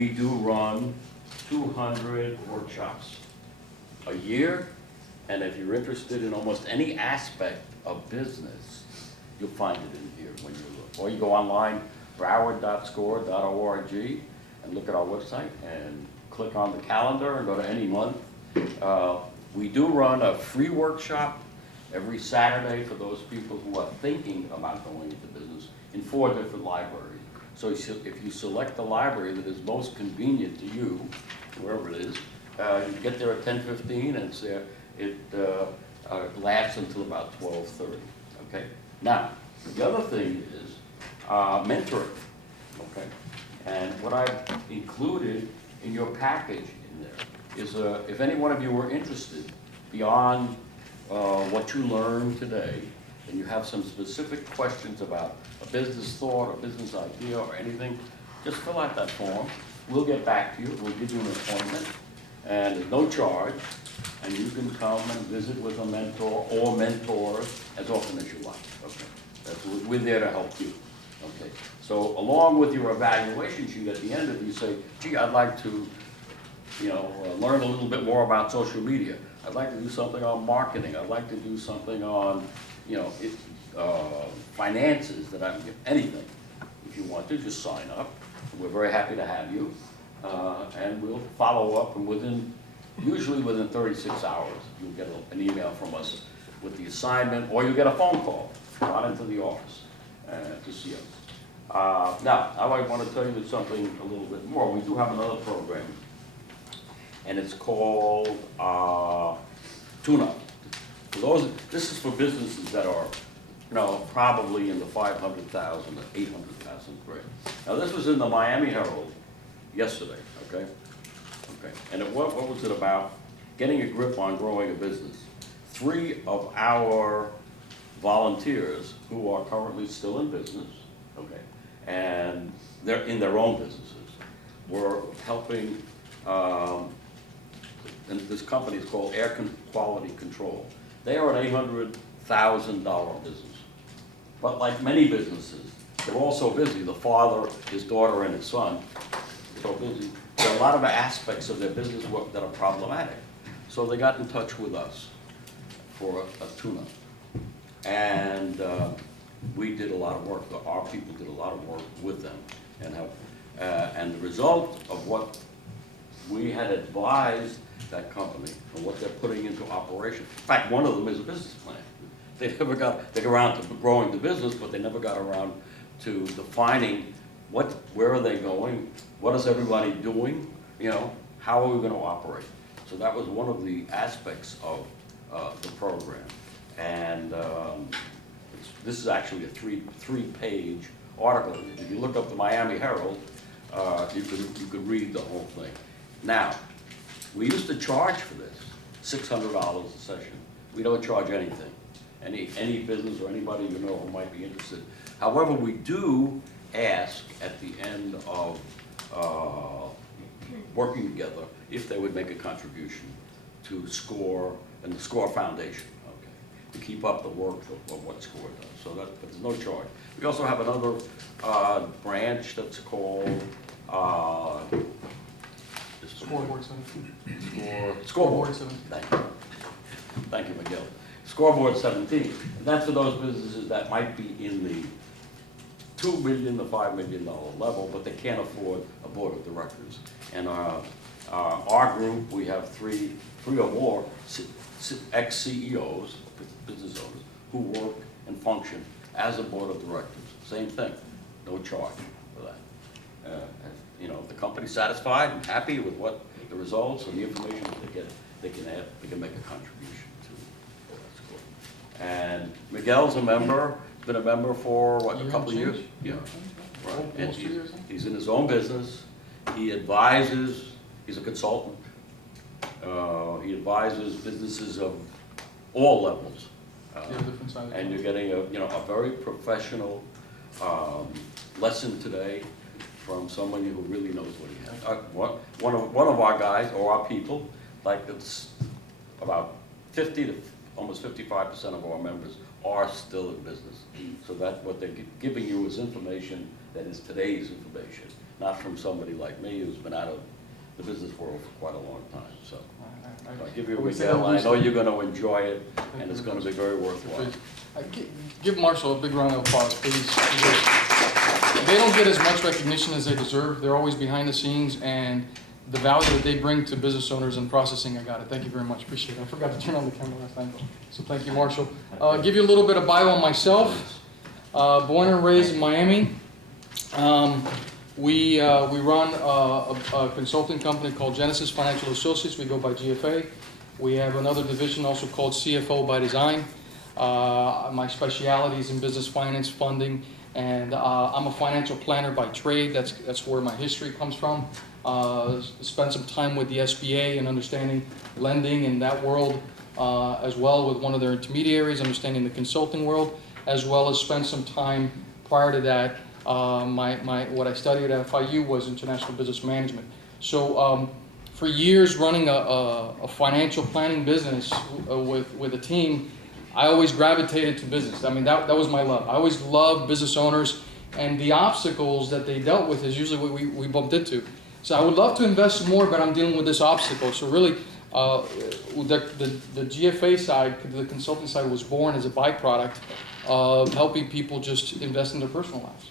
We do run 200 workshops a year, and if you're interested in almost any aspect of business, you'll find it in here when you look. Or you go online, broward.score.org, and look at our website and click on the calendar and go to any month. We do run a free workshop every Saturday for those people who are thinking about going into business in 4 different libraries. So if you select the library that is most convenient to you, wherever it is, you get there at 10:15 and it lasts until about 12:30, okay? Now, the other thing is mentoring, okay? And what I've included in your package in there is if any one of you are interested beyond what you learned today, and you have some specific questions about a business thought, a business idea, or anything, just fill out that form. We'll get back to you. We'll give you an appointment, and there's no charge, and you can come and visit with a mentor or mentors as often as you like. Okay, we're there to help you. Okay, so along with your evaluation sheet at the end of it, you say, gee, I'd like to, learn a little bit more about social media. I'd like to do something on marketing. I'd like to do something on, finances, anything. If you want to, just sign up. We're very happy to have you. And we'll follow up, and usually within 36 hours, you'll get an email from us with the assignment, or you'll get a phone call out into the office to see us. Now, I want to tell you something a little bit more. We do have another program, and it's called Tune-Up. This is for businesses that are, probably in the 500,000 to 800,000 grade. Now, this was in the Miami Herald yesterday, okay? Okay. And what was it about? Getting a grip on growing a business. 3 of our volunteers who are currently still in business, okay, and they're in their own businesses, were helping, and this company is called Air Quality Control. They are an $800,000 business. But like many businesses, they're all so busy, the father, his daughter, and his son, so busy. There are a lot of aspects of their business that are problematic. So they got in touch with us for a tune-up. And we did a lot of work, our people did a lot of work with them. And the result of what we had advised that company and what they're putting into operation. In fact, one of them is a business plan. They got around to growing the business, but they never got around to defining where are they going, what is everybody doing, how are we going to operate. So that was one of the aspects of the program. And this is actually a three-page article. If you look up the Miami Herald, you could read the whole thing. Now, we used to charge for this, $600 a session. We don't charge anything. Any business or anybody who might be interested. However, we do ask at the end of working together if they would make a contribution to SCORE and the SCORE Foundation, okay, to keep up the work of what SCORE does. So but there's no charge. We also have another branch that's called Scoreboard 17. Scoreboard 17. Thank you, Miguel. Scoreboard 17. And that's for those businesses that might be in the $2 million to $5 million level, but they can't afford a board of directors. And our group, we have three or more ex-CEOs, business owners, who work and function as a board of directors. Same thing, no charge for that. If the company's satisfied and happy with what the results and the information that they get, they can make a contribution to that. And Miguel's a member, been a member for what, a couple of years? Yeah, right. And he's in his own business. He advises. He's a consultant. He advises businesses of all levels. And you're getting a very professional lesson today from someone who really knows what he has. One of our guys, or our people, like it's about 50 to almost 55% of our members are still in business. So that what they're giving you is information that is today's information. not from somebody like me who's been out of the business world for quite a long time, so. I'll give you a would say Miguel, I'm I know boosting. you're gonna enjoy it, and you it's very gonna be very worthwhile. Give Marshall a big round of applause, please. Because they don't get as much recognition as they deserve. They're always behind the scenes, and the value that they bring to business owners and processing, I got it. Thank you very much. Appreciate it. I forgot to turn on the camera last time, so thank you, Marshall. Give you a little bit of bio on myself. Born and raised in Miami. We run a consulting company called Genesis Financial Associates. We go by GFA. We have another division also called CFO by Design. My specialty is in business finance, funding, and I'm a financial planner by trade. That's where my history comes from. Spent some time with the SBA and understanding lending in that world, as well with one of their intermediaries, understanding the consulting world, as well as spent some time prior to that. What I studied at FIU was international business management. So for years running a financial planning business with a team, I always gravitated to business. I mean, that was my love. I always loved business owners, and the obstacles that they dealt with is usually what we bumped into. So I would love to invest more, but I'm dealing with this obstacle. So really, the GFA side, the consulting side, was born as a byproduct of helping people just invest in their personal lives.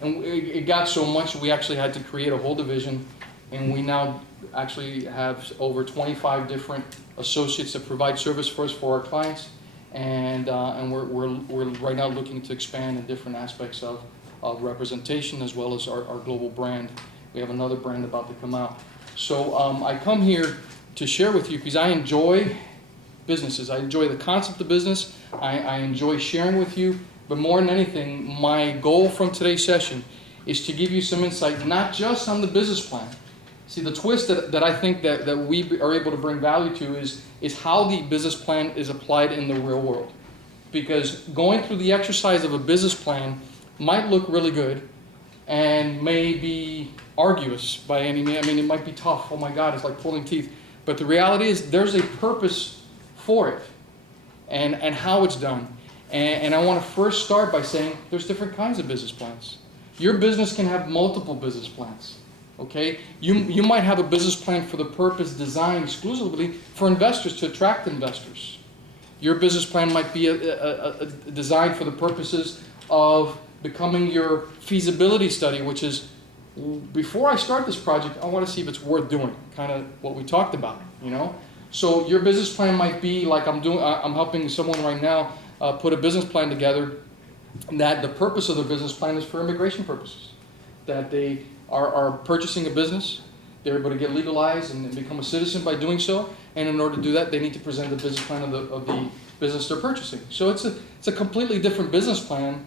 And it got so much we actually had to create a whole division, and we now actually have over 25 different associates that provide service for us for our clients. And we're right now looking to expand in different aspects of representation as well as our global brand. We have another brand about to come out. So I come here to share with you because I enjoy businesses. I enjoy the concept of business. I enjoy sharing with you. But more than anything, my goal from today's session is to give you some insight, not just on the business plan. See, the twist that I think that we are able to bring value to is how the business plan is applied in the real world. Because going through the exercise of a business plan might look really good and may be arduous by any means. I mean, it might be tough. Oh my God, it's like pulling teeth. But the reality is there's a purpose for it and how it's done. And I want to first start by saying there's different kinds of business plans. Your business can have multiple business plans. Okay, you might have a business plan for the purpose designed exclusively for investors to attract investors. Your business plan might be designed for the purposes of becoming your feasibility study, which is, before I start this project, I want to see if it's worth doing, kind of what we talked about, you know? So your business plan might be like I'm helping someone right now put a business plan together, that the purpose of the business plan is for immigration purposes, that they are purchasing a business, they're able to get legalized and become a citizen by doing so, and in order to do that, they need to present the business plan of the business they're purchasing. So it's a completely different business plan.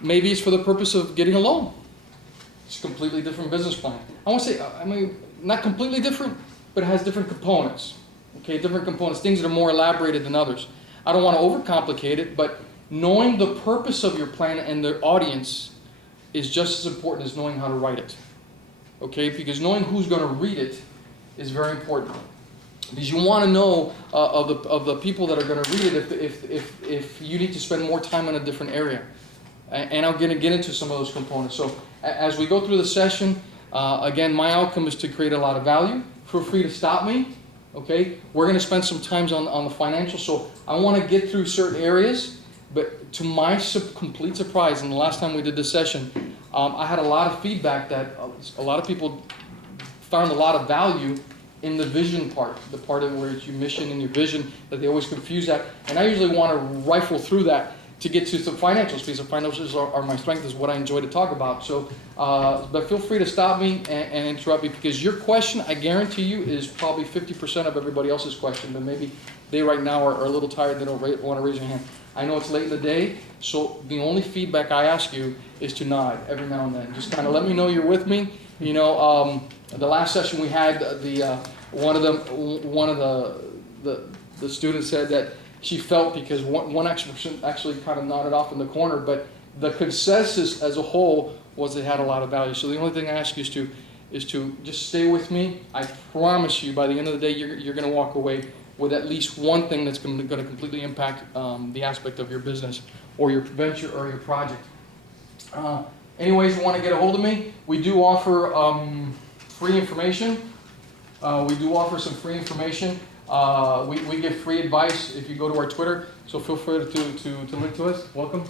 Maybe it's for the purpose of getting a loan. It's a completely different business plan. I want to say, I mean, not completely different, but it has different components. Okay, different components, things that are more elaborated than others. I don't want to overcomplicate it, but knowing the purpose of your plan and the audience is just as important as knowing how to write it. Okay, because knowing who's going to read it is very important. Because you want to know of the people that are going to read it if you need to spend more time in a different area. And I'm going to get into some of those components. So as we go through the session, again, my outcome is to create a lot of value. Feel free to stop me. Okay, we're going to spend some time on the financial. So I want to get through certain areas. But to my complete surprise, and the last time we did this session, I had a lot of feedback that a lot of people found a lot of value in the vision part, the part of where it's your mission and your vision, that they always confuse that. And I usually want to rifle through that to get to some financials, because the financials are my strength, is what I enjoy to talk about. So, but feel free to stop me and interrupt me, because your question, I guarantee you, is probably 50% of everybody else's question, but maybe they right now are a little tired, they don't want to raise their hand. I know it's late in the day, so the only feedback I ask you is to nod every now and then. Just kind of let me know you're with me. You know, the last session we had, one of the students said that she felt, because one person actually kind of nodded off in the corner, but the consensus as a whole was it had a lot of value. So the only thing I ask you is to just stay with me. I promise you, by the end of the day, you're going to walk away with at least one thing that's going to completely impact the aspect of your business or your venture or your project. Any ways you want to get a hold of me, we do offer free information. We do offer some free information. We give free advice if you go to our Twitter, so feel free to link to us. Welcome.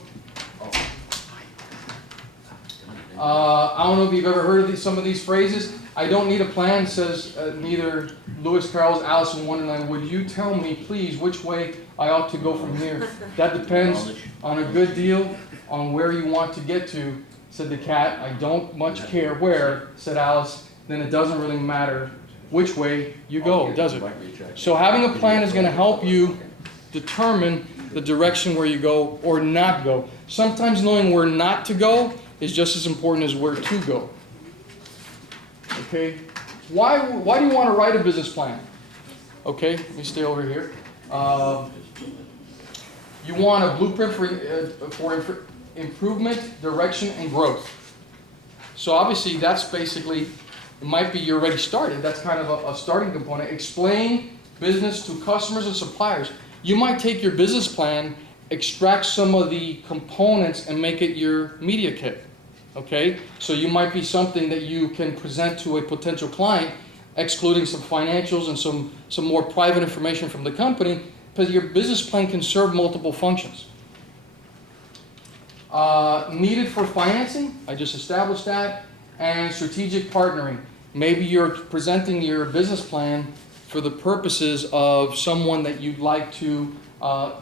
I don't know if you've ever heard of some of these phrases. I don't need a plan, says neither Lewis Carroll's Alice in Wonderland. Would you tell me, please, which way I ought to go from here? That depends on a good deal, on where you want to get to, said the cat. I don't much care where, said Alice. Then it doesn't really matter which way you go, does it? So having a plan is going to help you determine the direction where you go or not go. Sometimes knowing where not to go is just as important as where to go. Okay? Why do you want to write a business plan? Okay, let me stay over here. You want a blueprint for improvement, direction, and growth. So obviously that's basically, it might be you're already started. That's kind of a starting component. Explain business to customers and suppliers. You might take your business plan, extract some of the components, and make it your media kit. Okay? So you might be something that you can present to a potential client, excluding some financials and some more private information from the company, because your business plan can serve multiple functions. Needed for financing, I just established that, and strategic partnering. Maybe you're presenting your business plan for the purposes of someone that you'd like to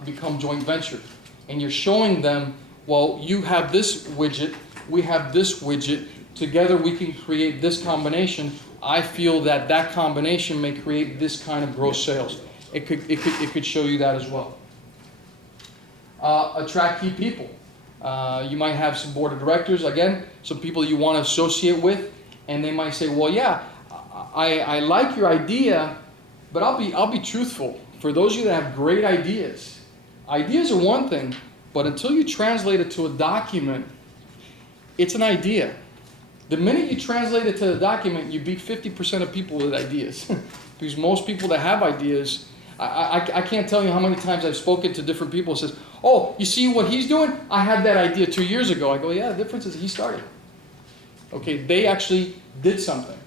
become joint venture. And you're showing them, well, you have this widget, we have this widget, together we can create this combination. I feel that that combination may create this kind of gross sales. It could show you that as well. Attract key people. You might have some board of directors, again, some people you want to associate with, and they might say, well, yeah, I like your idea, but I'll be truthful. For those of you that have great ideas, ideas are one thing, but until you translate it to a document, it's an idea. The minute you translate it to the document, you beat 50% of people with ideas. Because most people that have ideas, I can't tell you how many times I've spoken to different people who says, oh, you see what he's doing? I had that idea 2 years ago. I go, yeah, the difference is he started. Okay, they actually did something.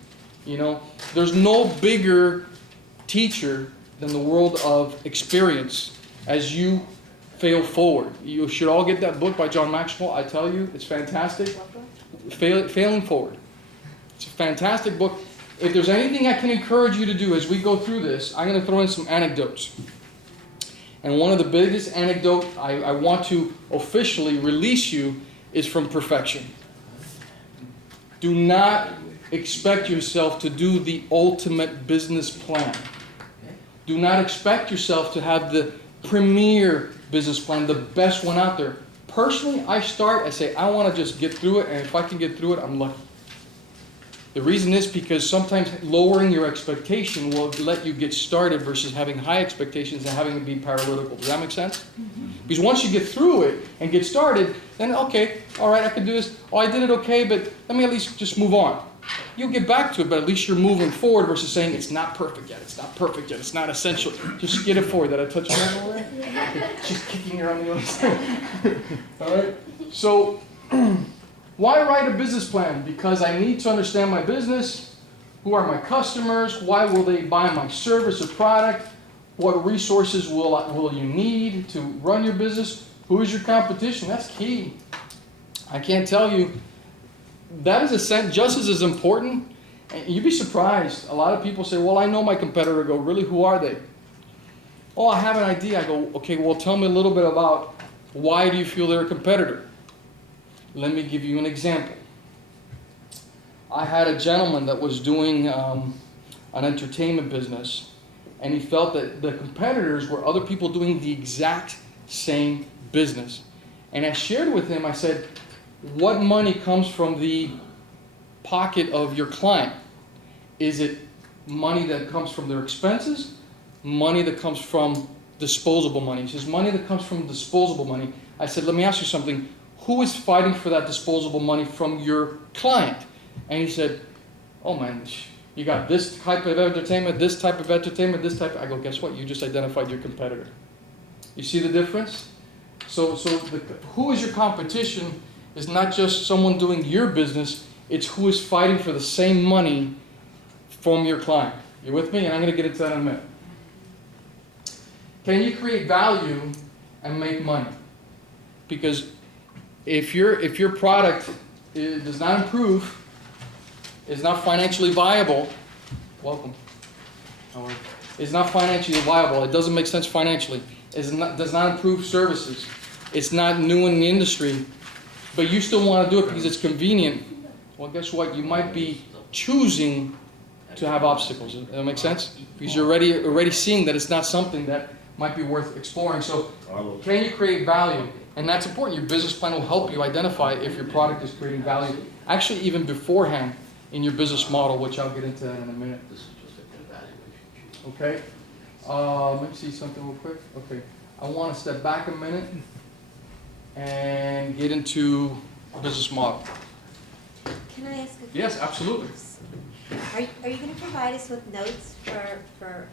You know, there's no bigger teacher than the world of experience as you fail forward. You should all get that book by John Maxwell. I tell you, it's fantastic. Failing Forward. It's a fantastic book. If there's anything I can encourage you to do as we go through this, I'm going to throw in some anecdotes. And one of the biggest anecdotes I want to officially release you is from perfection. Do not expect yourself to do the ultimate business plan. Do not expect yourself to have the premier business plan, the best one out there. Personally, I say, I want to just get through it, and if I can get through it, I'm lucky. The reason is because sometimes lowering your expectation will let you get started versus having high expectations and having to be paralytical. Does that make sense? Mm-hmm. Because once you get through it and get started, then okay, all right, I can do this. Oh, I did it okay, but let me at least just move on. You'll get back to it, but at least you're moving forward versus saying it's not perfect yet, it's not perfect yet, it's not essential. Just get it forward. Did I touch your hand over there? She's kicking her on the other side. All right? So, why write a business plan? Because I need to understand my business. Who are my customers? Why will they buy my service or product? What resources will you need to run your business? Who is your competition? That's key. I can't tell you. That is just as important. And you'd be surprised. A lot of people say, well, I know my competitor. I go, really, who are they? Oh, I have an idea. I go, okay, well, tell me a little bit about why do you feel they're a competitor? Let me give you an example. I had a gentleman that was doing an entertainment business, and he felt that the competitors were other people doing the exact same business. And I shared with him, I said, what money comes from the pocket of your client? Is it money that comes from their expenses? Money that comes from disposable money? He says, money that comes from disposable money. I said, let me ask you something. Who is fighting for that disposable money from your client? And he said, oh man, you got this type of entertainment, this type of entertainment, this type. I go, guess what? You just identified your competitor. You see the difference? So who is your competition? is not just someone doing your business, it's who is fighting for the same money from your client. You with me? And I'm going to get into that in a minute. Can you create value and make money? Because if your product does not improve, is not financially viable, welcome. Is not financially viable, it doesn't make sense financially, does not improve services, it's not new in the industry, but you still want to do it because it's convenient, well, guess what? You might be choosing to have obstacles. Does that make sense? Because you're already seeing that it's not something that might be worth exploring. So, can you create value? And that's important. Your business plan will help you identify if your product is creating value. Actually, even beforehand in your business model, which I'll get into that in a minute. This is just an evaluation sheet. Okay. Let me see something real quick. Okay. I want to step back a minute and get into business model. Can I ask a question? Yes, absolutely. Are you going to provide us with notes for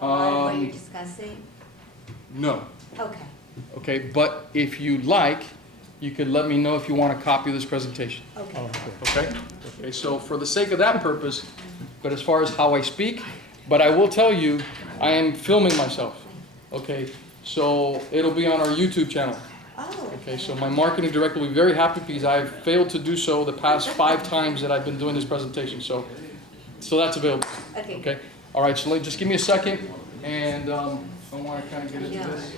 a lot of what you're discussing? No. Okay. Okay, but if you'd like, you could let me know if you want a copy of this presentation. Okay. Okay? Okay, so for the sake of that purpose, but as far as how I speak, but I will tell you, I am filming myself. Okay, so it'll be on our YouTube channel. Oh. Okay, so my marketing director will be very happy because I've failed to do so the past 5 times that I've been doing this presentation. So that's available. Okay. Okay? All right, so just give me a second, and I want to kind of get into this.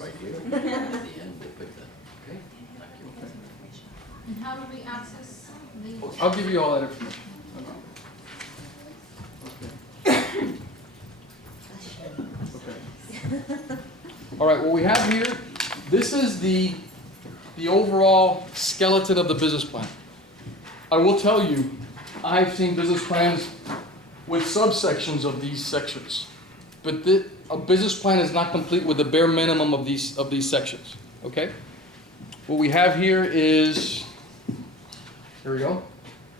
Right here, at the end, we'll pick that. Okay? Thank you. And how do we access the? I'll give you all that information. Okay. All right, what we have here, this is the overall skeleton of the business plan. I will tell you, I've seen business plans with subsections of these sections, but a business plan is not complete with the bare minimum of these sections. Okay? What we have here is, here we go.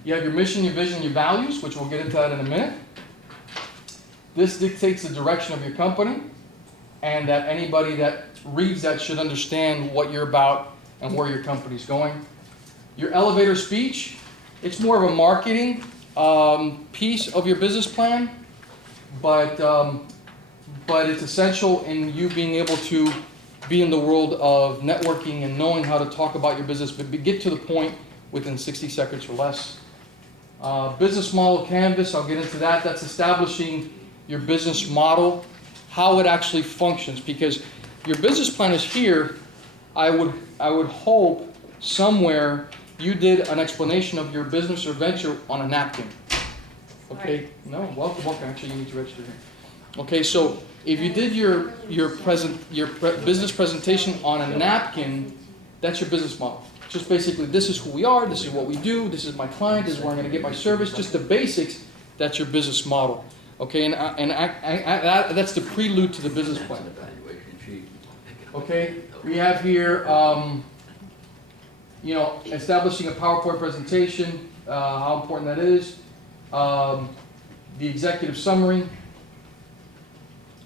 You have your mission, your vision, your values, which we'll get into that in a minute. This dictates the direction of your company, and that anybody that reads that should understand what you're about and where your company's going. Your elevator speech, it's more of a marketing piece of your business plan, but it's essential in you being able to be in the world of networking and knowing how to talk about your business, but get to the point within 60 seconds or less. Business model canvas, I'll get into that. That's establishing your business model, how it actually functions, because your business plan is here. I would hope somewhere you did an explanation of your business or venture on a napkin. Okay? No, welcome. Actually, you need to register here. Okay, so if you did your business presentation on a napkin, that's your business model. Just basically, this is who we are, this is what we do, this is my client, this is where I'm going to get my service, just the basics. That's your business model. Okay, and that's the prelude to the business plan. Evaluation sheet. Okay, we have here, establishing a PowerPoint presentation, how important that is. The executive summary,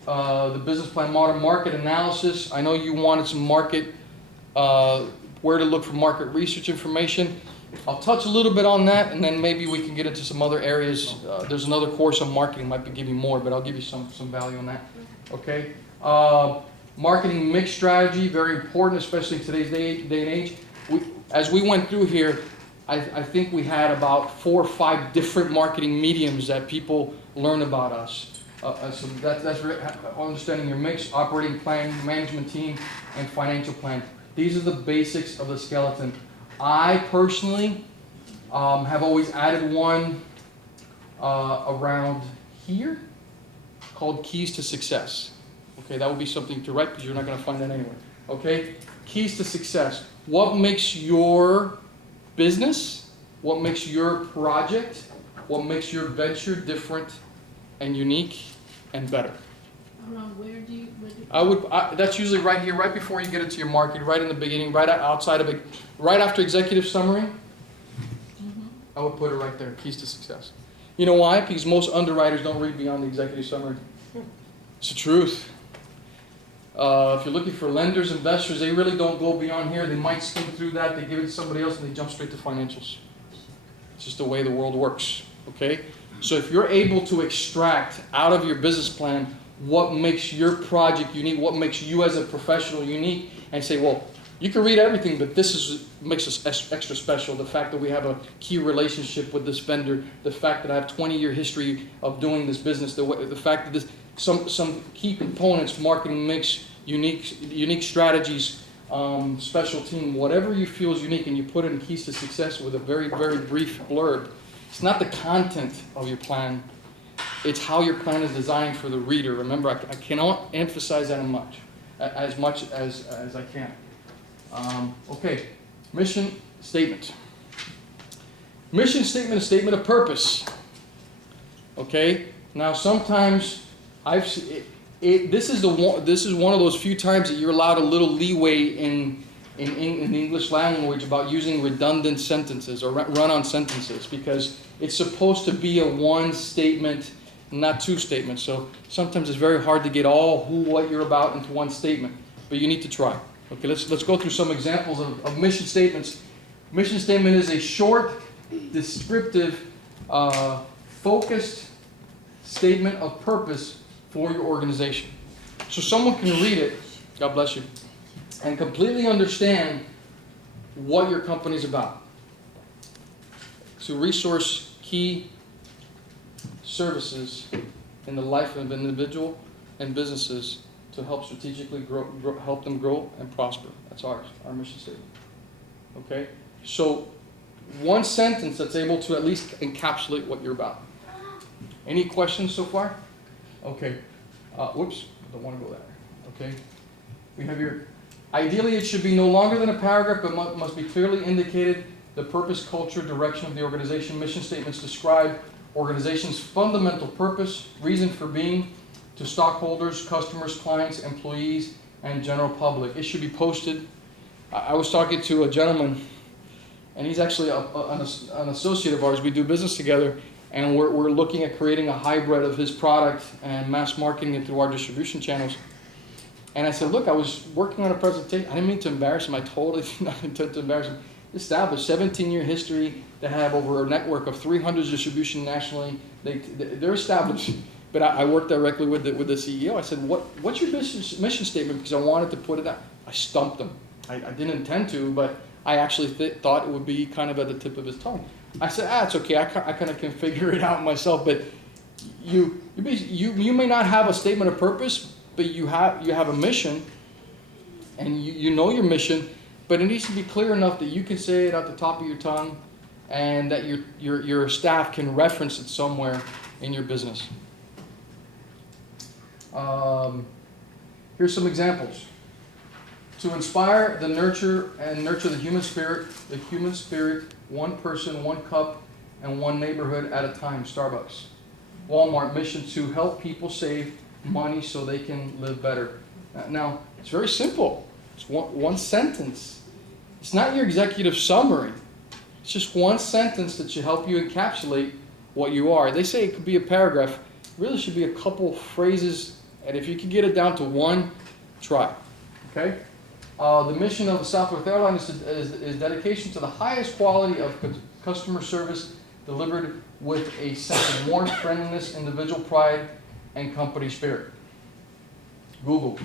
the business plan, modern market analysis. I know you wanted some market, where to look for market research information. I'll touch a little bit on that, and then maybe we can get into some other areas. There's another course on marketing, might be giving more, but I'll give you some value on that. Okay. Marketing mix strategy, very important, especially in today's day and age. As we went through here, I think we had about 4 or 5 different marketing mediums that people learn about us. So that's understanding your mix, operating plan, management team, and financial plan. These are the basics of the skeleton. I personally have always added one around here called Keys to Success. Okay, that would be something to write because you're not going to find that anywhere. Okay, Keys to Success. What makes your business, what makes your project, what makes your venture different and unique and better? Around where do you? That's usually right here, right before you get into your market, right in the beginning, right outside of it, right after executive summary. I would put it right there, Keys to Success. You know why? Because most underwriters don't read beyond the executive summary. It's the truth. If you're looking for lenders, investors, they really don't go beyond here. They might skim through that, they give it to somebody else, and they jump straight to financials. It's just the way the world works, okay? So if you're able to extract out of your business plan what makes your project unique, what makes you as a professional unique, and say, well, you can read everything, but this makes us extra special. The fact that we have a key relationship with this vendor, the fact that I have 20-year history of doing this business, the fact that this, some key components, marketing mix, unique strategies, special team, whatever you feel is unique, and you put it in keys to success with a very, very brief blurb. It's not the content of your plan, it's how your plan is designed for the reader. Remember, I cannot emphasize that as much as I can. Okay, mission statement. Mission statement is a statement of purpose. Okay, now sometimes this is one of those few times that you're allowed a little leeway in the English language about using redundant sentences or run-on sentences, because it's supposed to be a one statement, not two statements. So sometimes it's very hard to get all what you're about into one statement, but you need to try. Okay, let's go through some examples of mission statements. Mission statement is a short, descriptive, focused statement of purpose for your organization. So someone can read it, God bless you, and completely understand what your company's about. To resource key services in the life of an individual and businesses to help strategically help them grow and prosper. That's our mission statement. Okay? So one sentence that's able to at least encapsulate what you're about. Any questions so far? Okay. Whoops, I don't want to go there. Okay. We have here, ideally it should be no longer than a paragraph, but must be clearly indicated the purpose, culture, direction of the organization. Mission statements describe organization's fundamental purpose, reason for being, to stockholders, customers, clients, employees, and general public. It should be posted. I was talking to a gentleman, and he's actually an associate of ours. We do business together, and we're looking at creating a hybrid of his product and mass marketing it through our distribution channels. And I said, look, I was working on a presentation. I didn't mean to embarrass him. I totally did not intend to embarrass him. Established 17-year history. They have over a network of 300 distribution nationally. They're established. But I worked directly with the CEO. I said, what's your mission statement? Because I wanted to put it out. I stumped him. I didn't intend to, but I actually thought it would be kind of at the tip of his tongue. I said, it's okay. I kind of can figure it out myself. But you may not have a statement of purpose, but you have a mission, and you know your mission. But it needs to be clear enough that you can say it at the top of your tongue, and that your staff can reference it somewhere in your business. Here's some examples. To inspire the nurture the human spirit, one person, one cup, and one neighborhood at a time. Starbucks. Walmart, mission to help people save money so they can live better. Now, it's very simple. It's one sentence. It's not your executive summary. It's just one sentence that should help you encapsulate what you are. They say it could be a paragraph. It really should be a couple phrases, and if you can get it down to one, try. Okay? The mission of the Southwest Airlines is dedication to the highest quality of customer service delivered with a sense of warmth, friendliness, individual pride, and company spirit. Google,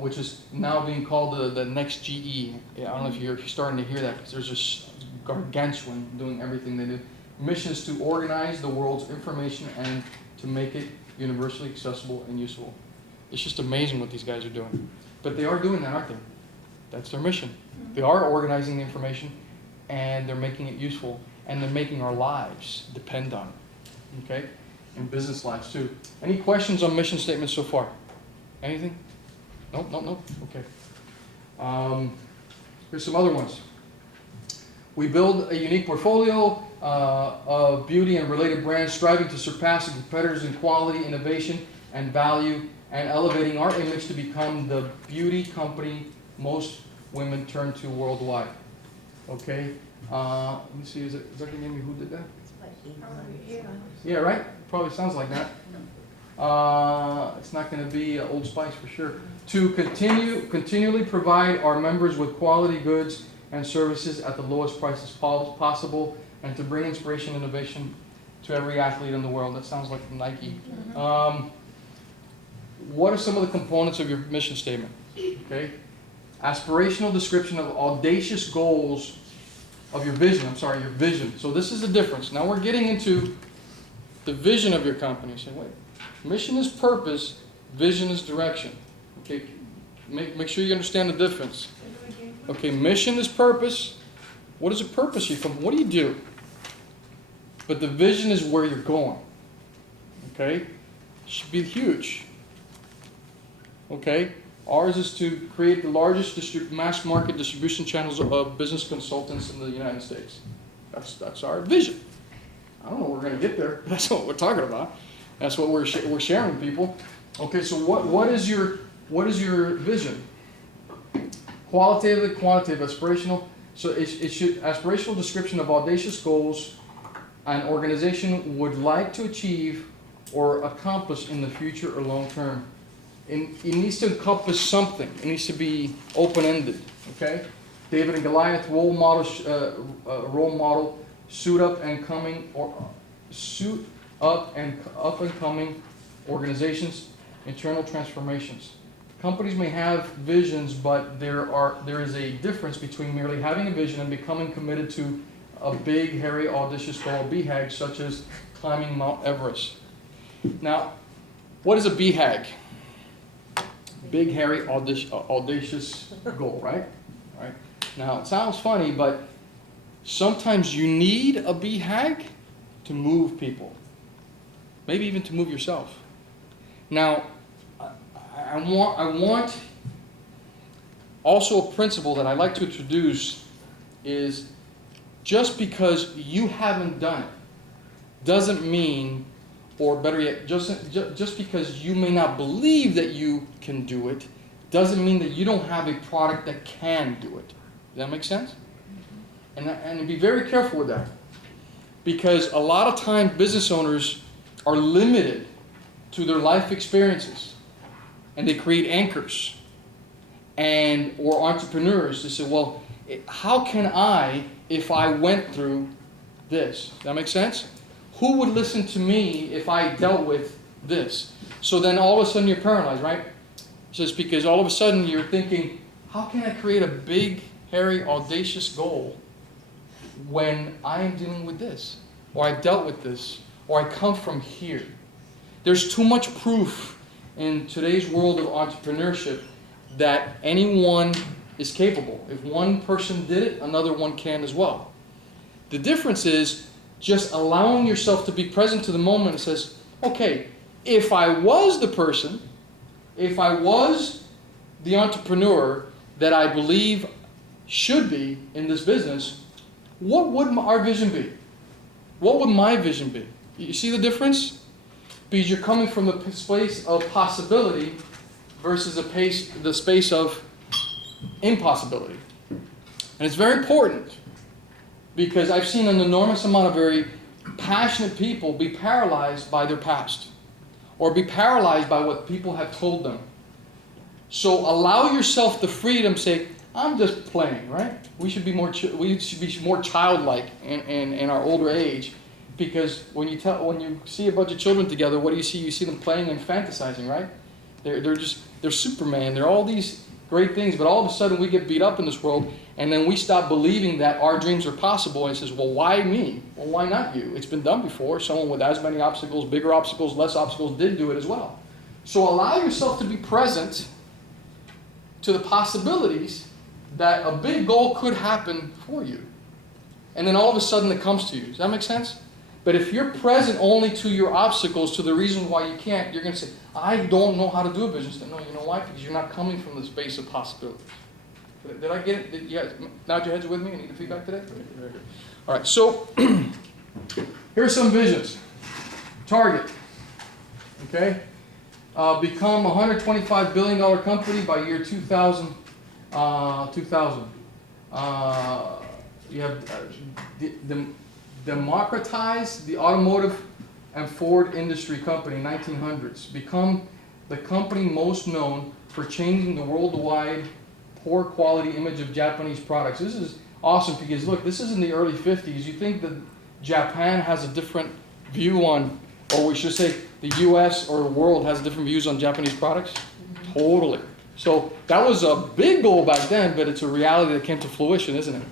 which is now being called the next GE. Yeah, I don't know if you're starting to hear that, because there's just gargantuan doing everything they do. Mission is to organize the world's information and to make it universally accessible and useful. It's just amazing what these guys are doing. But they are doing that, aren't they? That's their mission. They are organizing the information, and they're making it useful, and they're making our lives depend on it. Okay? And business lives too. Any questions on mission statements so far? Anything? Nope. Okay. Here's some other ones. We build a unique portfolio of beauty and related brands, striving to surpass the competitors in quality, innovation, and value, and elevating our image to become the beauty company most women turn to worldwide. Okay? Let me see, is that the name who did that? That's what he wants. Yeah, right? Probably sounds like that. It's not going to be Old Spice for sure. To continually provide our members with quality goods and services at the lowest prices possible, and to bring inspiration and innovation to every athlete in the world. That sounds like Nike. What are some of the components of your mission statement? Okay. Aspirational description of audacious goals of your vision. I'm sorry, your vision. So this is the difference. Now we're getting into the vision of your company. You say, wait, mission is purpose, vision is direction. Okay, make sure you understand the difference. Okay, mission is purpose. What is a purpose? What do you do? But the vision is where you're going. Okay, should be huge. Okay, ours is to create the largest mass market distribution channels of business consultants in the United States. That's our vision. I don't know we're going to get there. That's what we're talking about. That's what we're sharing with people. Okay, so what is your vision? Qualitative, quantitative, aspirational. So it should aspirational description of audacious goals an organization would like to achieve or accomplish in the future or long term. It needs to encompass something. It needs to be open-ended. Okay, David and Goliath role model. Suit up and coming organizations, internal transformations. Companies may have visions, but there is a difference between merely having a vision and becoming committed to a big, hairy, audacious goal, BHAG, such as climbing Mount Everest. Now, what is a BHAG? Big, hairy, audacious goal, right? All right. Now, it sounds funny, but sometimes you need a BHAG to move people. Maybe even to move yourself. Now, I want also a principle that I like to introduce is just because you haven't done it doesn't mean, or better yet, just because you may not believe that you can do it doesn't mean that you don't have a product that can do it. Does that make sense? And be very careful with that, because a lot of times business owners are limited to their life experiences, and they create anchors, or entrepreneurs. They say, well, how can I if I went through this? Does that make sense? Who would listen to me if I dealt with this? So then all of a sudden you're paralyzed, right? Just because all of a sudden you're thinking, how can I create a big, hairy, audacious goal when I am dealing with this, or I've dealt with this, or I come from here? There's too much proof in today's world of entrepreneurship that anyone is capable. If one person did it, another one can as well. The difference is just allowing yourself to be present to the moment and says, okay, if I was the person, if I was the entrepreneur that I believe should be in this business, what would our vision be? What would my vision be? You see the difference? Because you're coming from the space of possibility versus the space of impossibility. And it's very important, because I've seen an enormous amount of very passionate people be paralyzed by their past, or be paralyzed by what people have told them. So allow yourself the freedom, say, I'm just playing, right? We should be more childlike in our older age, because when you see a bunch of children together, what do you see? You see them playing and fantasizing, right? They're Superman. They're all these great things, but all of a sudden we get beat up in this world, and then we stop believing that our dreams are possible. And it says, well, why me? Well, why not you? It's been done before. Someone with as many obstacles, bigger obstacles, less obstacles did do it as well. So allow yourself to be present to the possibilities that a big goal could happen for you. And then all of a sudden it comes to you. Does that make sense? But if you're present only to your obstacles, to the reasons why you can't, you're going to say, I don't know how to do a business. No, you know why? Because you're not coming from the space of possibilities. Did I get it? Did you guys nod your heads with me? I need the feedback today? Very good. All right, so here are some visions. Target. Okay? Become a $125 billion company by year 2000. You have democratize the automotive and Ford Industry Company, 1900s. Become the company most known for changing the worldwide poor quality image of Japanese products. This is awesome because look, this is in the early 50s. You think that Japan has a different view on, or we should say the US or the world has different views on Japanese products? Totally. So that was a big goal back then, but it's a reality that came to fruition, isn't it?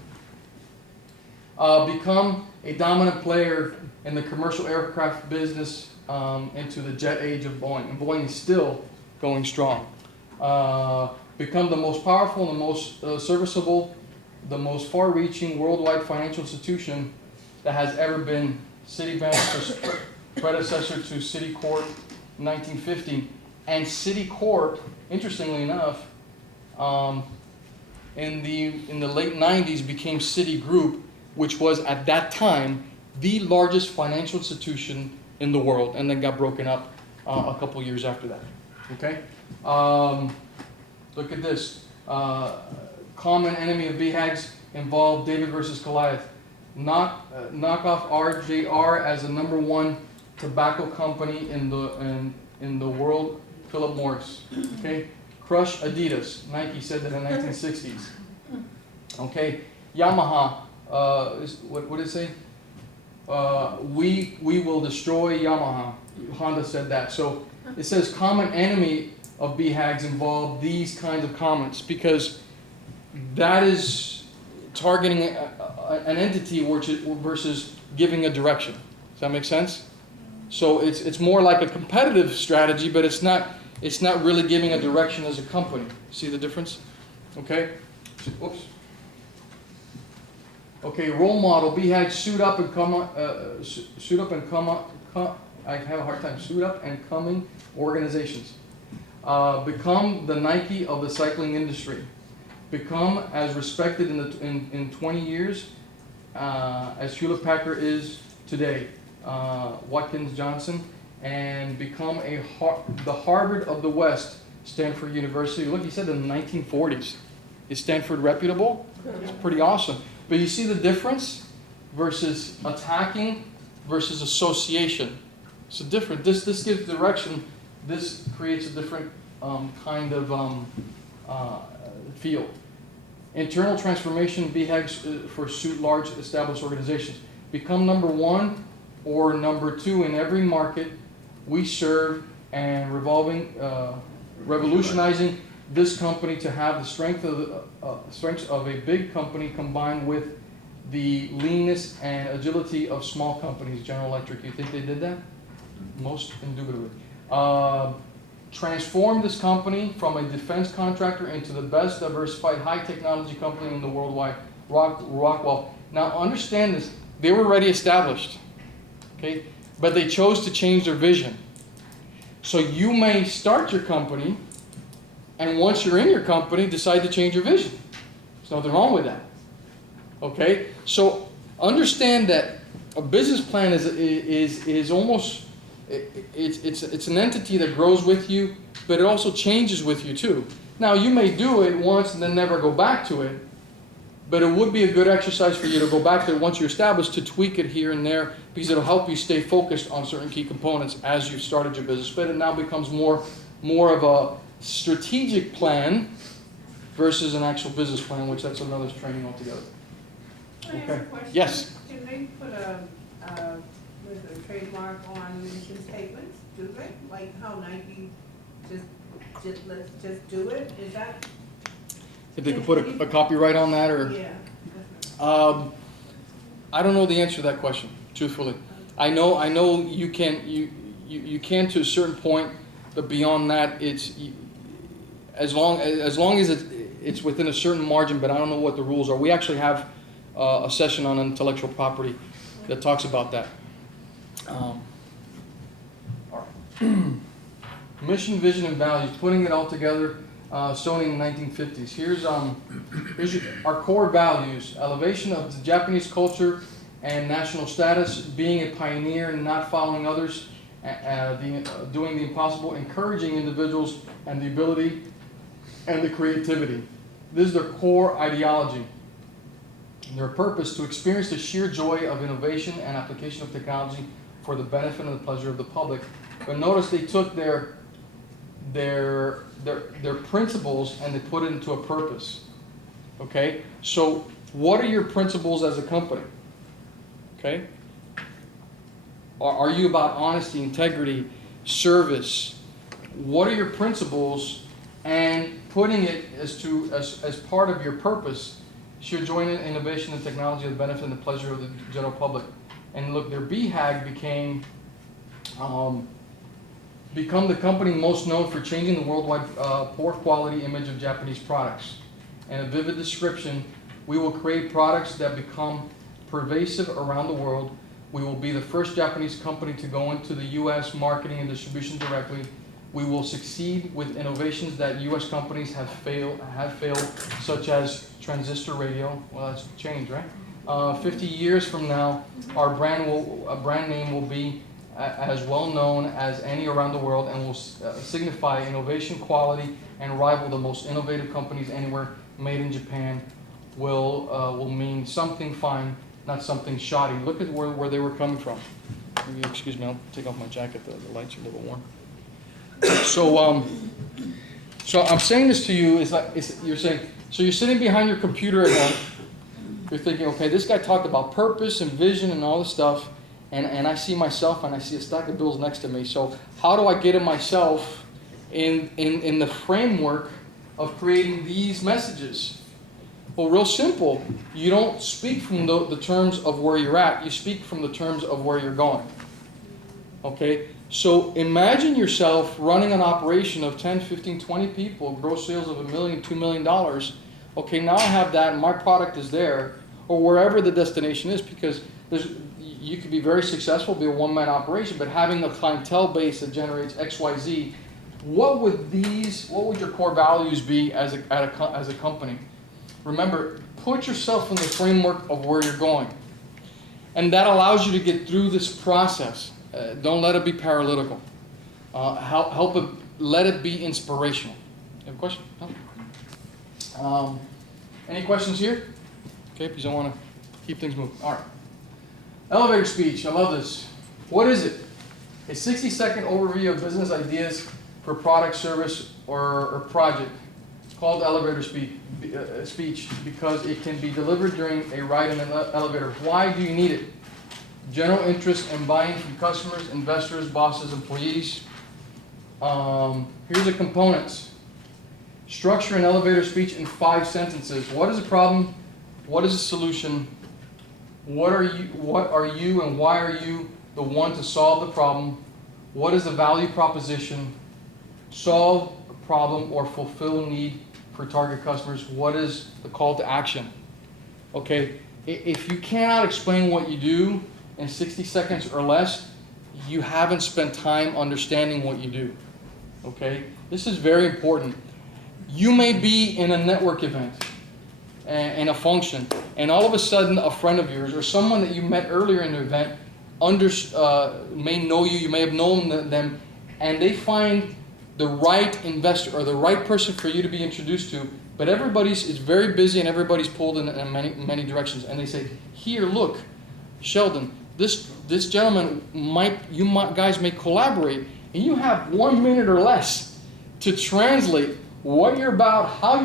Become a dominant player in the commercial aircraft business into the jet age of Boeing. And Boeing is still going strong. Become the most powerful and the most serviceable, the most far-reaching worldwide financial institution that has ever been. Citibank's predecessor to Citicorp, 1950. And Citicorp, interestingly enough, in the late 90s became Citigroup, which was at that time the largest financial institution in the world, and then got broken up a couple years after that. Okay? Look at this. Common enemy of BHAGs involved David versus Goliath. Knock off RJR as the #1 tobacco company in the world, Philip Morris. Okay? Crush Adidas. Nike said that in the 1960s. Okay? Yamaha. What did it say? We will destroy Yamaha. Honda said that. So it says common enemy of BHAGs involve these kinds of comments because that is targeting an entity versus giving a direction. Does that make sense? So it's more like a competitive strategy, but it's not really giving a direction as a company. See the difference? Okay. Whoops. Okay, role model. BHAG suit up and come. I have a hard time. Suit up and coming organizations. Become the Nike of the cycling industry. Become as respected in 20 years as Hewlett Packard is today. Watkins Johnson, and become the Harvard of the West, Stanford University. Look, he said in the 1940s. Is Stanford reputable? It's pretty awesome. But you see the difference versus attacking versus association. It's a different. This gives direction. This creates a different kind of field. Internal transformation, BHAGs for suit large established organizations. Become #1 or #2 in every market we serve and revolutionizing this company to have the strengths of a big company combined with the leanness and agility of small companies. General Electric, you think they did that? Most indubitably. Transform this company from a defense contractor into the best diversified high technology company in the worldwide. Rockwell. Now understand this, they were already established, okay? But they chose to change their vision. So you may start your company, and once you're in your company, decide to change your vision. There's nothing wrong with that. Okay? So understand that a business plan is almost, it's an entity that grows with you, but it also changes with you too. Now you may do it once and then never go back to it, but it would be a good exercise for you to go back to it once you're established, to tweak it here and there, because it'll help you stay focused on certain key components as you've started your business. But it now becomes more of a strategic plan versus an actual business plan, which that's another training altogether. Can I ask a question? Yes. Can they put a trademark on mission statements? Do they? Like how Nike let's just do it? Is that? If they could put a copyright on that, or Yeah. I don't know the answer to that question, truthfully. I know you can to a certain point, but beyond that, it's as long as it's within a certain margin. But I don't know what the rules are. We actually have a session on intellectual property that talks about that. Mission, vision, and values. Putting it all together. Starting in the 1950s. Here's our core values: elevation of the Japanese culture and national status, being a pioneer and not following others, doing the impossible, encouraging individuals and the ability and the creativity. This is their core ideology. Their purpose: to experience the sheer joy of innovation and application of technology for the benefit and the pleasure of the public. But notice they took their principles and they put it into a purpose. Okay? So what are your principles as a company? Okay? Are you about honesty, integrity, service? What are your principles? And putting it as part of your purpose, should join in innovation and technology, the benefit and the pleasure of the general public. And look, their BHAG become the company most known for changing the worldwide poor quality image of Japanese products. And a vivid description, we will create products that become pervasive around the world. We will be the first Japanese company to go into the US marketing and distribution directly. We will succeed with innovations that US companies have failed, such as transistor radio. Well, that's changed, right? 50 years from now, our brand name will be as well known as any around the world and will signify innovation, quality, and rival the most innovative companies anywhere. Made in Japan will mean something fine, not something shoddy. Look at where they were coming from. Excuse me, I'll take off my jacket. The lights are a little warm. So I'm saying this to you is like you're saying. So you're sitting behind your computer at home. You're thinking, okay, this guy talked about purpose and vision and all this stuff, and I see myself and I see a stack of bills next to me. So how do I get myself in the framework of creating these messages? Well, real simple. You don't speak from the terms of where you're at. You speak from the terms of where you're going. Okay? So imagine yourself running an operation of 10, 15, 20 people, gross sales of $1 million, $2 million. Okay, now I have that and my product is there, or wherever the destination is, because you could be very successful, be a one-man operation, but having a clientele base that generates X, Y, Z, what would your core values be as a company? Remember, put yourself in the framework of where you're going. And that allows you to get through this process. Don't let it be paralytical. Let it be inspirational. You have a question? No? Any questions here? Okay, because I want to keep things moving. All right. Elevator speech. I love this. What is it? A 60-second overview of business ideas for product, service, or project. It's called elevator speech because it can be delivered during a ride in an elevator. Why do you need it? General interest and buy-in from customers, investors, bosses, employees. Here's the components. Structure an elevator speech in 5 sentences. What is the problem? What is the solution? What are you and why are you the one to solve the problem? What is the value proposition? Solve a problem or fulfill need for target customers. What is the call to action? Okay, if you cannot explain what you do in 60 seconds or less, you haven't spent time understanding what you do. Okay, this is very important. You may be in a network event, in a function, and all of a sudden a friend of yours or someone that you met earlier in the event may know you, you may have known them, and they find the right investor or the right person for you to be introduced to, but is very busy and everybody's pulled in many directions, and they say, here, look, Sheldon, this gentleman guys may collaborate, and you have 1 minute or less to translate what you're about, how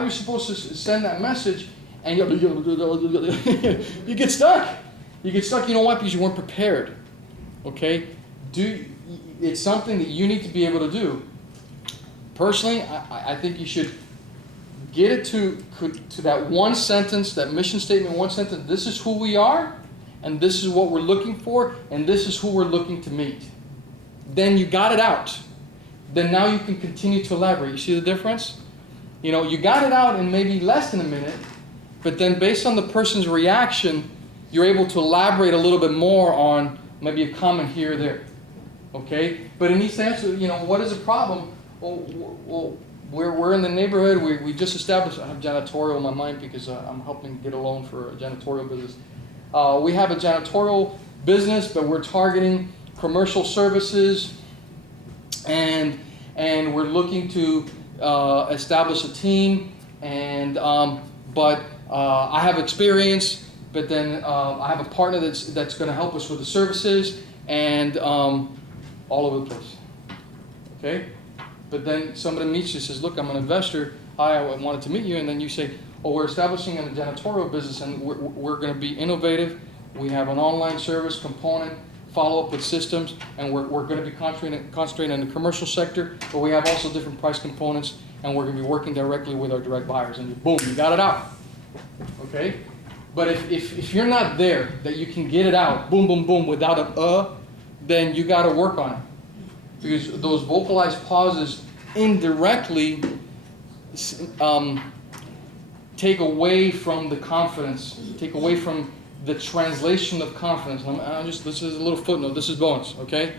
you're supposed to send that message, and you get stuck. You get stuck, you know why? Because you weren't prepared. Okay? It's something that you need to be able to do. Personally, I think you should get it to that one sentence, that mission statement, one sentence. This is who we are, and this is what we're looking for, and this is who we're looking to meet. Then you got it out. Then now you can continue to elaborate. You see the difference? You know, you got it out in maybe less than a minute, but then based on the person's reaction, you're able to elaborate a little bit more on maybe a comment here or there. Okay? But in each answer, you know, what is the problem? Well, we're in the neighborhood. We just established, I have janitorial in my mind because I'm helping get a loan for a janitorial business. We have a janitorial business, but we're targeting commercial services, and we're looking to establish a team. But I have experience, but then I have a partner that's going to help us with the services, and all over the place. Okay? But then somebody meets you and says, look, I'm an investor. Hi, I wanted to meet you. And then you say, oh, we're establishing a janitorial business, and we're going to be innovative. We have an online service component, follow up with systems, and we're going to be concentrating in the commercial sector, but we have also different price components, and we're going to be working directly with our direct buyers. And boom, you got it out. Okay? But if you're not there, that you can get it out, boom, boom, boom, without an then you got to work on it. Because those vocalized pauses indirectly take away from the confidence, take away from the translation of confidence. This is a little footnote, this is bonus, okay?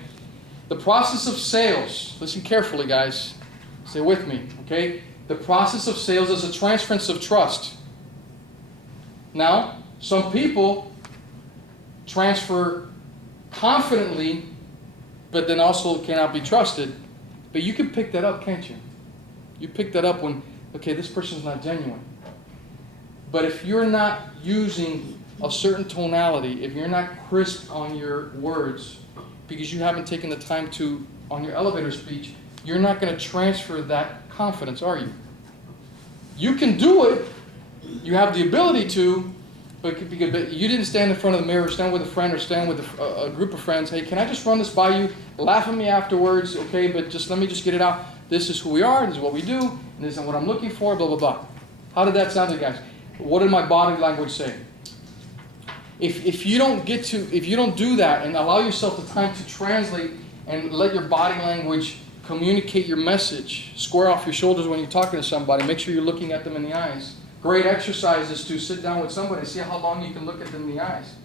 The process of sales, listen carefully, guys. Stay with me, okay? The process of sales is a transference of trust. Now, some people transfer confidently, but then also cannot be trusted. But you can pick that up, can't you? You pick that up when, okay, this person's not genuine. But if you're not using a certain tonality, if you're not crisp on your words, because you haven't taken the time to, on your elevator speech, you're not going to transfer that confidence, are you? You can do it. You have the ability to, but you didn't stand in front of the mirror, stand with a friend, or stand with a group of friends. Hey, can I just run this by you? Laugh at me afterwards, okay? But let me just get it out. This is who we are. This is what we do. And this is what I'm looking for. Blah blah blah. How did that sound to you guys? What did my body language say? If you don't do that and allow yourself the time to translate and let your body language communicate your message, square off your shoulders when you're talking to somebody. Make sure you're looking at them in the eyes. Great exercise is to sit down with somebody and see how long you can look at them in the eyes.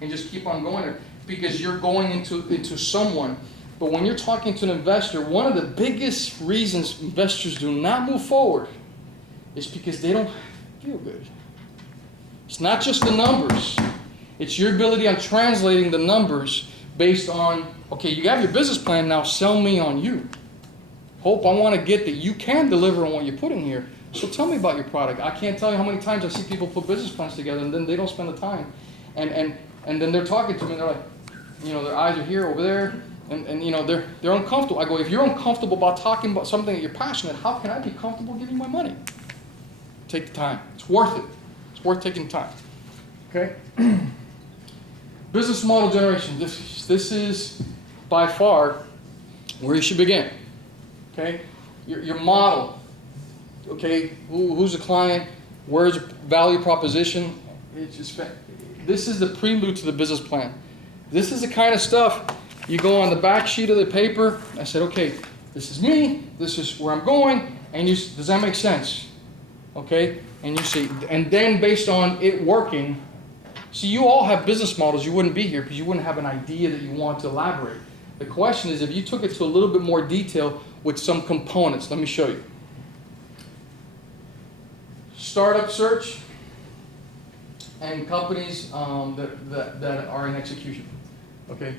And just keep on going there. Because you're going into someone. But when you're talking to an investor, one of the biggest reasons investors do not move forward is because they don't feel good. It's not just the numbers. It's your ability on translating the numbers based on, okay, you have your business plan, now sell me on you. Hope, I want to get that you can deliver on what you put in here. So tell me about your product. I can't tell you how many times I see people put business plans together and then they don't spend the time. And then they're talking to me and they're like, you know, their eyes are here, over there, and you know, they're uncomfortable. I go, if you're uncomfortable about talking about something that you're passionate, how can I be comfortable giving you my money? Take the time. It's worth it. It's worth taking time. Okay? Business model generation. This is by far where you should begin. Okay? Your model. Okay? Who's the client? Where's the value proposition? This is the prelude to the business plan. This is the kind of stuff you go on the back sheet of the paper. I said, okay, this is me. This is where I'm going. And does that make sense? Okay? And you see, and then based on it working, see, you all have business models. You wouldn't be here because you wouldn't have an idea that you want to elaborate. The question is, if you took it to a little bit more detail with some components. Let me show you. Startup search and companies that are in execution. Okay,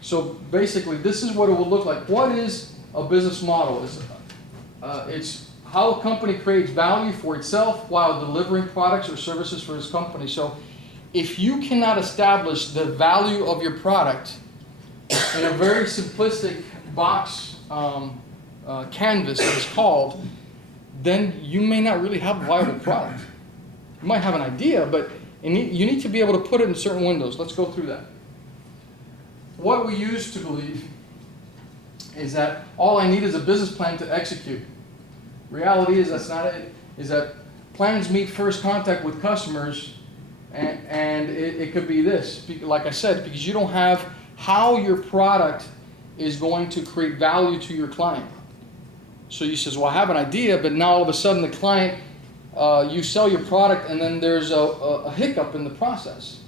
so basically, this is what it will look like. What is a business model? It's how a company creates value for itself while delivering products or services for its company. So if you cannot establish the value of your product in a very simplistic box canvas, as it's called, then you may not really have a viable product. You might have an idea, but you need to be able to put it in certain windows. Let's go through that. What we used to believe is that all I need is a business plan to execute. Reality is that's not it. Is that plans meet first contact with customers, and it could be this. Like I said, because you don't have how your product is going to create value to your client. So you says, well, I have an idea, but now all of a sudden the client, you sell your product and then there's a hiccup in the process.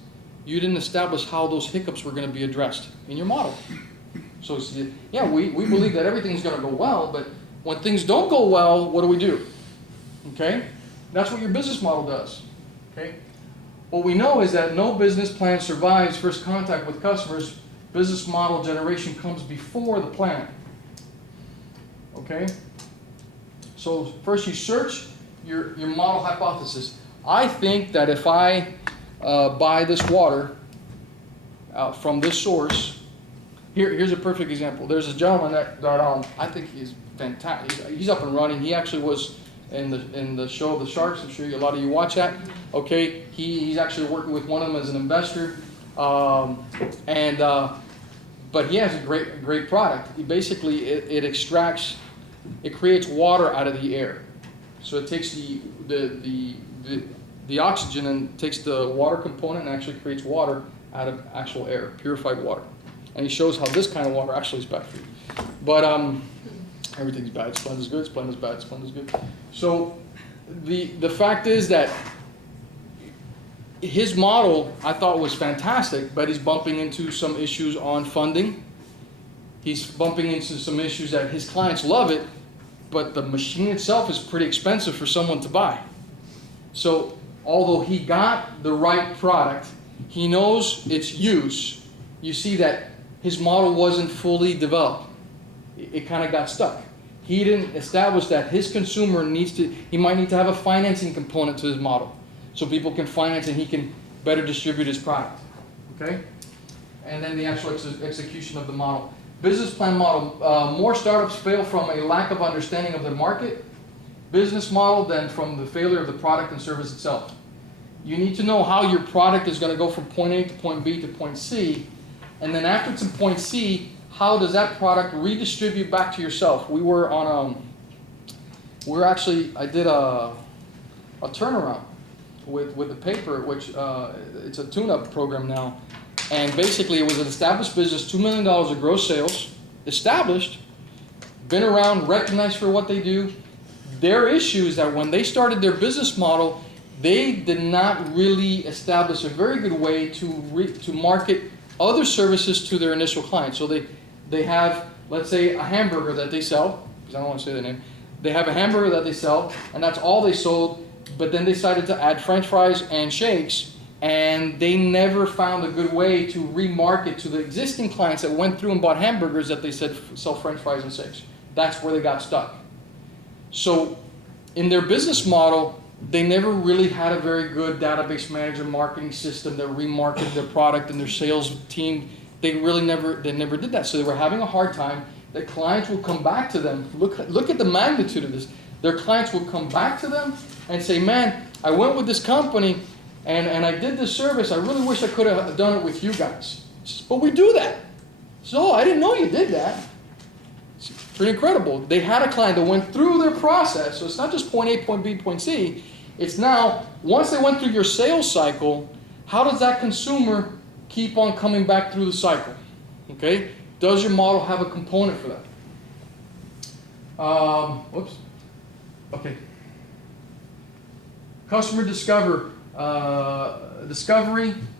You didn't establish how those hiccups were going to be addressed in your model. So yeah, we believe that everything's going to go well, but when things don't go well, what do? Okay? That's what your business model does. Okay? What we know is that no business plan survives first contact with customers. Business model generation comes before the plan. Okay? So first you search your model hypothesis. I think that if I buy this water from this source, Here's a perfect example. There's a gentleman that I think he's fantastic. He's up and running. He actually was in the show The Sharks. I'm sure a lot of you watch that. Okay, he's actually working with one of them as an investor, but he has a great product. Basically, it extracts, it creates water out of the air. So it takes the oxygen and takes the water component and actually creates water out of actual air, purified water. And he shows how this kind of water actually is bad for you. But everything's bad. Splendid's good, Splendid's bad, Splendid's good. So the fact is that his model I thought was fantastic, but he's bumping into some issues on funding. He's bumping into some issues that his clients love it, but the machine itself is pretty expensive for someone to buy. So although he got the right product, he knows its use, you see that his model wasn't fully developed. It kind of got stuck. He didn't establish that his consumer he might need to have a financing component to his model so people can finance and he can better distribute his product. Okay? And then the actual execution of the model. Business plan model. More startups fail from a lack of understanding of their market, business model than from the failure of the product and service itself. You need to know how your product is going to go from point A to point B to point C, and then after it's in point C, how does that product redistribute back to yourself? We were on I did a turnaround with the paper, which it's a tune-up program now. And basically it was an established business, $2 million of gross sales, established, been around, recognized for what they do. Their issue is that when they started their business model, they did not really establish a very good way to market other services to their initial clients. So they have, let's say, a hamburger that they sell, because I don't want to say their name. They have a hamburger that they sell, and that's all they sold, but then they decided to add French fries and shakes, and they never found a good way to remarket to the existing clients that went through and bought hamburgers that they said sell French fries and shakes. That's where they got stuck. So in their business model, they never really had a very good database manager marketing system that remarketed their product, and their sales team, they never did that. So they were having a hard time. Their clients will come back to them. Look at the magnitude of this. Their clients will come back to them and say, man, I went with this company and I did this service. I really wish I could have done it with you guys. But we do that. So I didn't know you did that. It's pretty incredible. They had a client that went through their process. So it's not just point A, point B, point C. It's now, once they went through your sales cycle, how does that consumer keep on coming back through the cycle? Okay? Does your model have a component for that? Whoops. Okay. Customer discovery.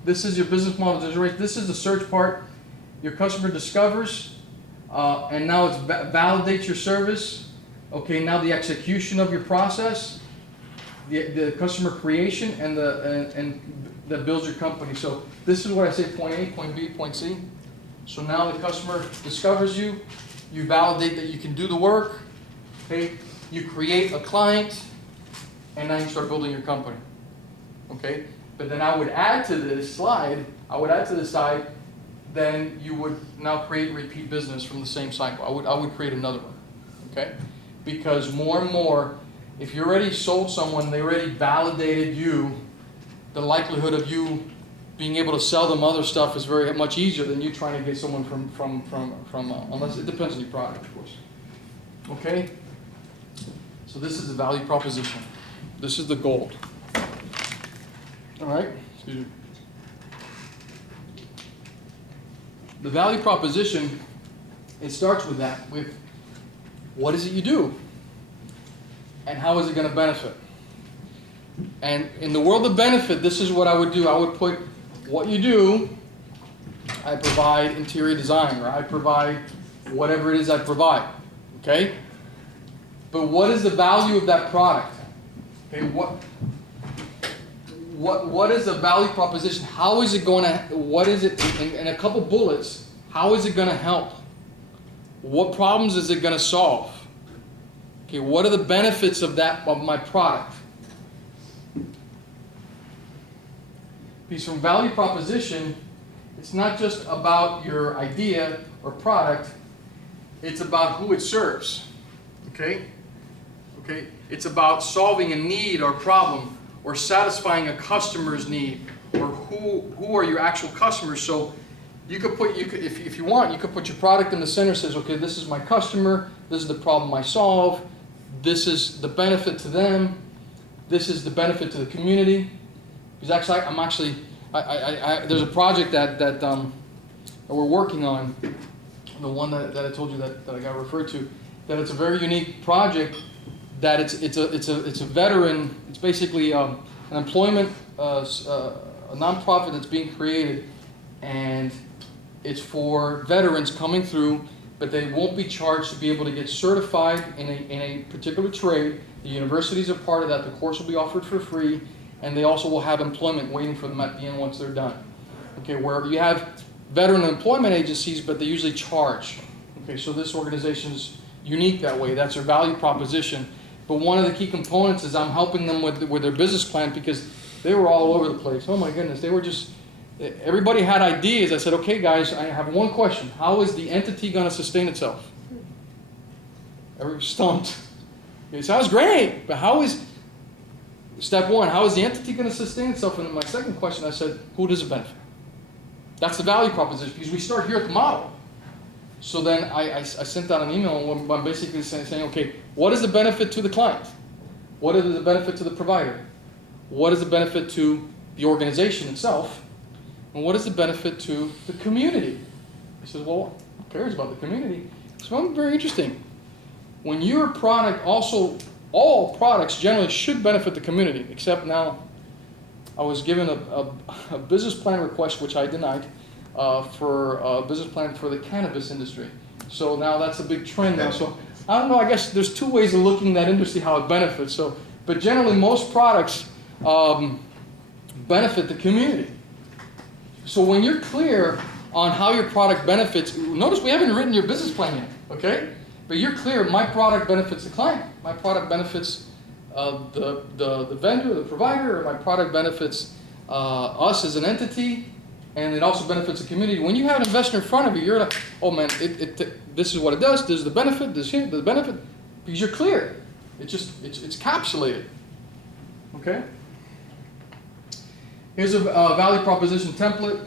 This is your business model. This is the search part. Your customer discovers, and now it's validates your service. Okay, now the execution of your process, the customer creation, and that builds your company. So this is what I say: point A, point B, point C. So now the customer discovers you. You validate that you can do the work. Okay, you create a client, and now you start building your company. Okay, but then I would add to this slide. Then you would now create repeat business from the same cycle. I would create another one. Okay, because more and more, if you already sold someone, they already validated you, the likelihood of you being able to sell them other stuff is very much easier than you trying to get someone from unless it depends on your product, of course. Okay? So this is the value proposition. This is the gold. All right? Excuse me. The value proposition, it starts with that, with what is it you do? And how is it going to benefit? And in the world of benefit, this is what I would do. I would put what you do. I provide interior design, or I provide whatever it is I provide. Okay? But what is the value of that product? Okay, what is the value proposition? How is it going to, what is it, in a couple bullets, how is it going to help? What problems is it going to solve? Okay, what are the benefits of my product? Because from value proposition, it's not just about your idea or product, it's about who it serves, okay? Okay, it's about solving a need or problem, or satisfying a customer's need, or who are your actual customers. So you could put, if you want, you could put your product in the center. Says, okay, this is my customer, this is the problem I solve, this is the benefit to them, this is the benefit to the community. Because actually, there's a project that we're working on, the one that I told you that I got referred to, that it's a very unique project. That it's a veteran. It's basically an employment, a nonprofit that's being created, and it's for veterans coming through, but they won't be charged to be able to get certified in a particular trade. The universities are part of that. The course will be offered for free, and they also will have employment waiting for them at the end once they're done. Okay, where you have veteran employment agencies, but they usually charge. Okay, so this organization is unique that way. That's their value proposition. But one of the key components is I'm helping them with their business plan, because they were all over the place. Oh my goodness, they were just, everybody had ideas. I said, okay guys, I have one question. How is the entity going to sustain itself? Everybody was stumped. It sounds great, but how is, step one, how is the entity going to sustain itself? And then my second question, I said, who does it benefit? That's the value proposition, because we start here at the model. So then I sent out an email, and I'm basically saying, okay, what is the benefit to the client? What is the benefit to the provider? What is the benefit to the organization itself? And what is the benefit to the community? He says, well, who cares about the community? So I'm very interesting. When your product also, all products generally should benefit the community, except now I was given a business plan request, which I denied, for a business plan for the cannabis industry. So now that's a big trend now. So I don't know, I guess there's two ways of looking at that industry, how it benefits. So, but generally most products benefit the community. So when you're clear on how your product benefits, notice we haven't written your business plan yet, okay? But you're clear, my product benefits the client, my product benefits the vendor, the provider, or my product benefits us as an entity, and it also benefits the community. When you have an investor in front of you, you're like, oh man, this is what it does, this is the benefit, this is the benefit, because you're clear. It's encapsulated, okay? Here's a value proposition template.